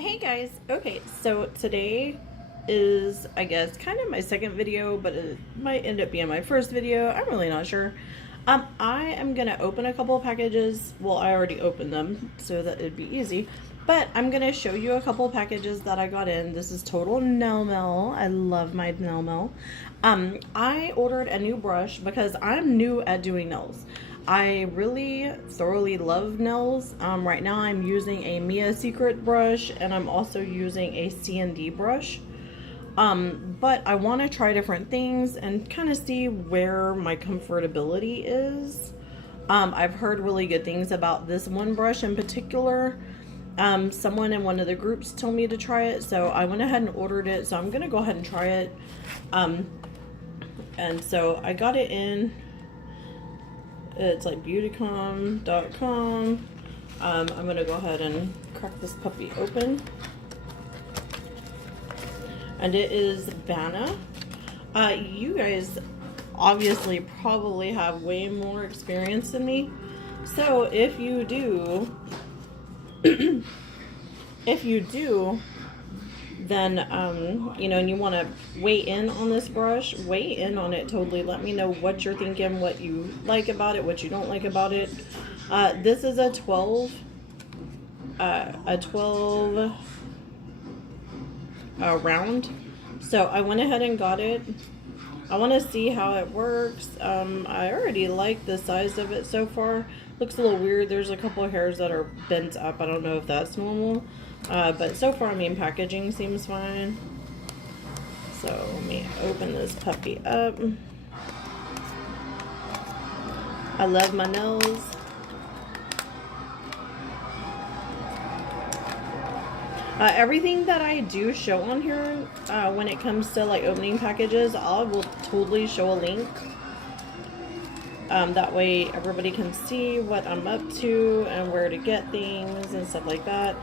Hey guys, okay, so today is, I guess, kind of my second video, but it might end up being my first video. I'm really not sure. I am gonna open a couple of packages. Well, I already opened them, so that it'd be easy. But I'm gonna show you a couple of packages that I got in. This is total nail mail. I love my nail mail. I ordered a new brush because I'm new at doing nails. I really thoroughly love nails. Right now I'm using a Mia Secret brush and I'm also using a C&D brush. But I want to try different things and kind of see where my comfortability is. I've heard really good things about this one brush in particular. Someone in one of the groups told me to try it, so I went ahead and ordered it. So I'm gonna go ahead and try it. And so I got it in. It's like beautycom.com. I'm gonna go ahead and crack this puppy open. And it is Pana. You guys obviously probably have way more experience than me. So if you do, then, you know, and you want to weigh in on this brush, weigh in on it totally. Let me know what you're thinking, what you like about it, what you don't like about it. This is a 12 round. So I went ahead and got it. I want to see how it works. I already like the size of it so far. Looks a little weird. There's a couple of hairs that are bent up. I don't know if that's normal. But so far, I mean, packaging seems fine. So let me open this puppy up. I love my nails. Everything that I do show on here, when it comes to like opening packages, I will totally show a link. That way everybody can see what I'm up to and where to get things and stuff like that.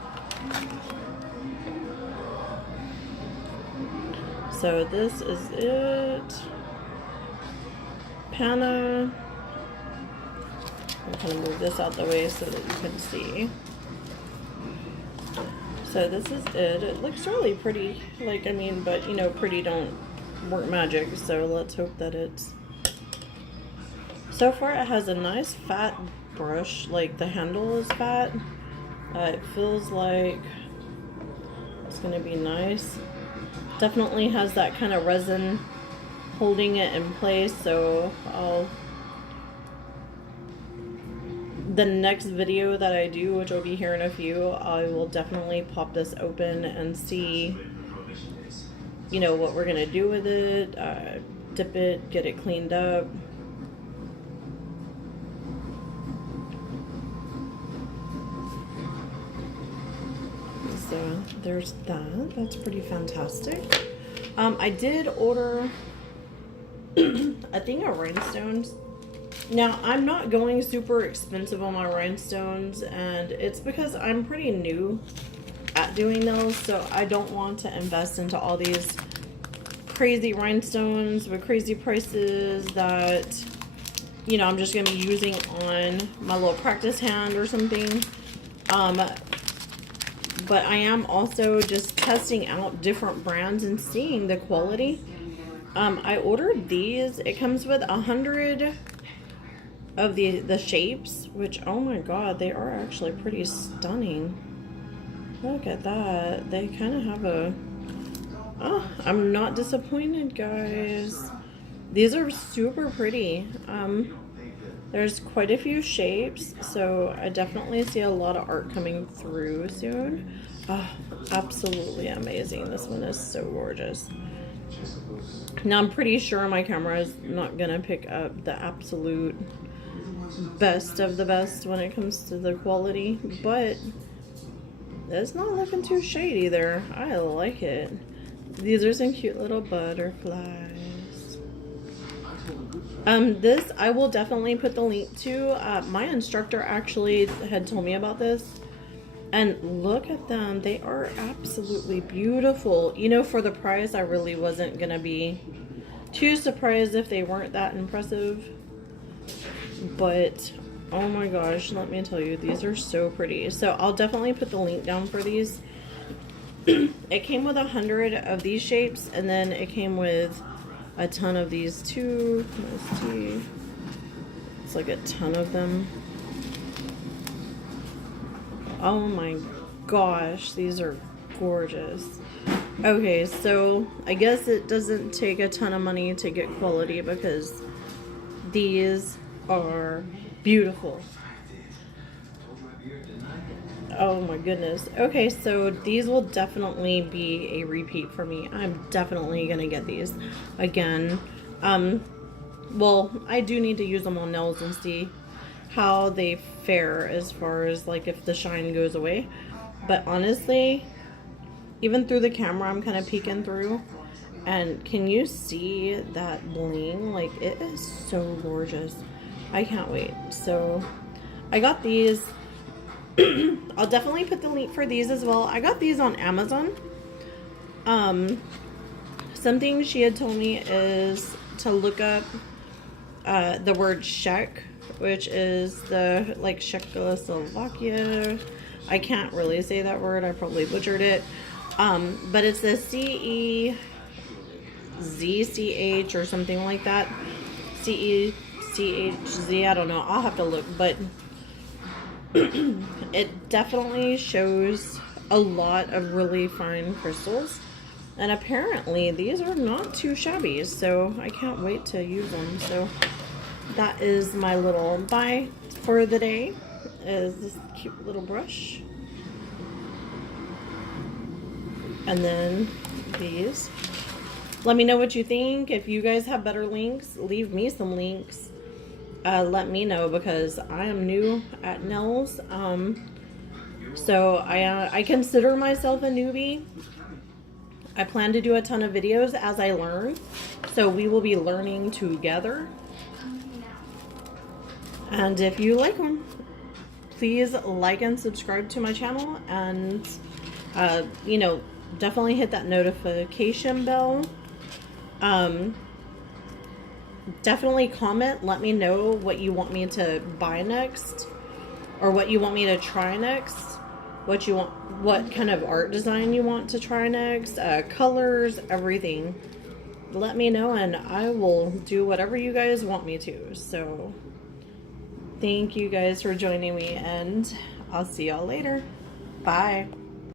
So this is it. Pana. I'm going to move this out the way so that you can see. So this is it. It looks really pretty. Like, I mean, but you know, pretty don't work magic. So let's hope that it's... So far it has a nice fat brush. Like the handle is fat. It feels like it's going to be nice. Definitely has that kind of resin holding it in place. So the next video that I do, which will be here in a few, I will definitely pop this open and see, you know, what we're going to do with it. Dip it, get it cleaned up. So there's that. That's pretty fantastic. I did order a thing of rhinestones. Now, I'm not going super expensive on my rhinestones, and it's because I'm pretty new at doing those, so I don't want to invest into all these crazy rhinestones with crazy prices that, you know, I'm just going to be using on my little practice hand or something. But I am also just testing out different brands and seeing the quality. I ordered these. It comes with 100 of the shapes, which, oh my god, they are actually pretty stunning. Look at that. They kind of have a... Oh, I'm not disappointed, guys. These are super pretty. There's quite a few shapes, so I definitely see a lot of art coming through soon. Oh, absolutely amazing. This one is so gorgeous. Now, I'm pretty sure my camera is not going to pick up the absolute best of the best when it comes to the quality, but it's not looking too shady there. I like it. These are some cute little butterflies. This I will definitely put the link to. My instructor actually had told me about this, and look at them. They are absolutely beautiful. You know, for the price, I really wasn't gonna be too surprised if they weren't that impressive. But oh my gosh, let me tell you, these are so pretty. So I'll definitely put the link down for these. it came with 100 of these shapes, and then it came with a ton of these too. Let's see. It's like a ton of them. Oh my gosh, these are gorgeous. Okay, so I guess it doesn't take a ton of money to get quality because these are beautiful. Oh my goodness. Okay, so these will definitely be a repeat for me. I'm definitely gonna get these again. Well, I do need to use them on nails and see how they fare as far as like if the shine goes away. But honestly, even through the camera, I'm kind of peeking through, and can you see that bling? Like, it is so gorgeous. I can't wait. So I got these. I'll definitely put the link for these as well. I got these on Amazon. Something she had told me is to look up the word Czech, which is the like Czechoslovakia. I can't really say that word. I probably butchered it. But it's the CEZCH or something like that. CECHZ. I don't know. I'll have to look, but it definitely shows a lot of really fine crystals, and apparently these are not too shabby, so I can't wait to use them. So that is my little buy for the day, is this cute little brush, and then these. Let me know what you think. If you guys have better links, leave me some links. Let me know, because I am new at nails. So I consider myself a newbie. I plan to do a ton of videos as I learn. So we will be learning together. And if you like them, please like and subscribe to my channel. And, you know, definitely hit that notification bell. Definitely comment. Let me know what you want me to buy next, or what you want me to try next. What kind of art design you want to try next, colors, everything. Let me know, and I will do whatever you guys want me to. So thank you guys for joining me, and I'll see y'all later. Bye.